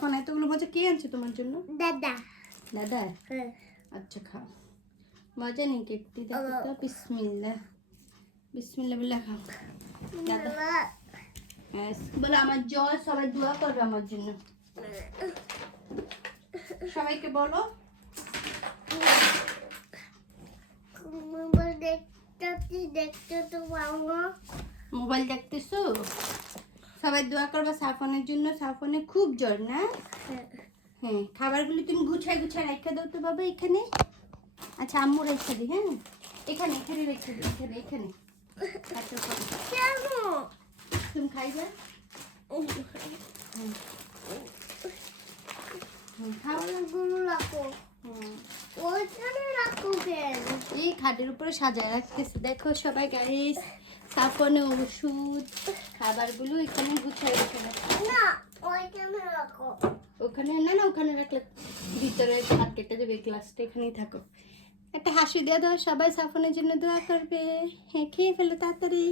এখন এতগুলো মজা কে আনছে তোমার জন্য? দাদা। দাদা? আচ্ছা খাও। মজা নেই কেকটি, দেখো তো। বিসমিল্লাহ বিসমিল্লাহ বলে খাও। দাদা বলে আমার জয়, সবাই দোয়া করবে আমার জন্য। সবাইকে বলো। দেখতে তো পাবো। মোবাইল দেখতেছো? সবাই দোয়া করবা সাফনের জন্য। সাফনে খুব জ্বর না? হ্যাঁ, খাবারগুলো তুমি গুছায় গুছায় রেখে দাও তো বাবা এখানে। আচ্ছা আম্মু রেখে দিই। হ্যাঁ, এখানে এখানে রেখে দিই, এখানে এখানে। কেন? তুমি খাইবে? খাবারগুলো রাখো। ওইখানে রাখো কেন? এই খাটের উপরে সাজায় রাখতেছি, দেখো সবাই গাইস। সাফনে ওষুধ খাবারগুলো এখানে গুছায় রেখে রাখো। না, ওইখানে রাখো। ওখানে না, না ওখানে রাখলে ভিতরে হাত কেটে দেবে। গ্লাসটা এখানেই থাকো। একটা হাসি দিয়ে দাও, সবাই সাফনের জন্য দোয়া করবে। হ্যাঁ, খেয়ে ফেলো তাড়াতাড়ি।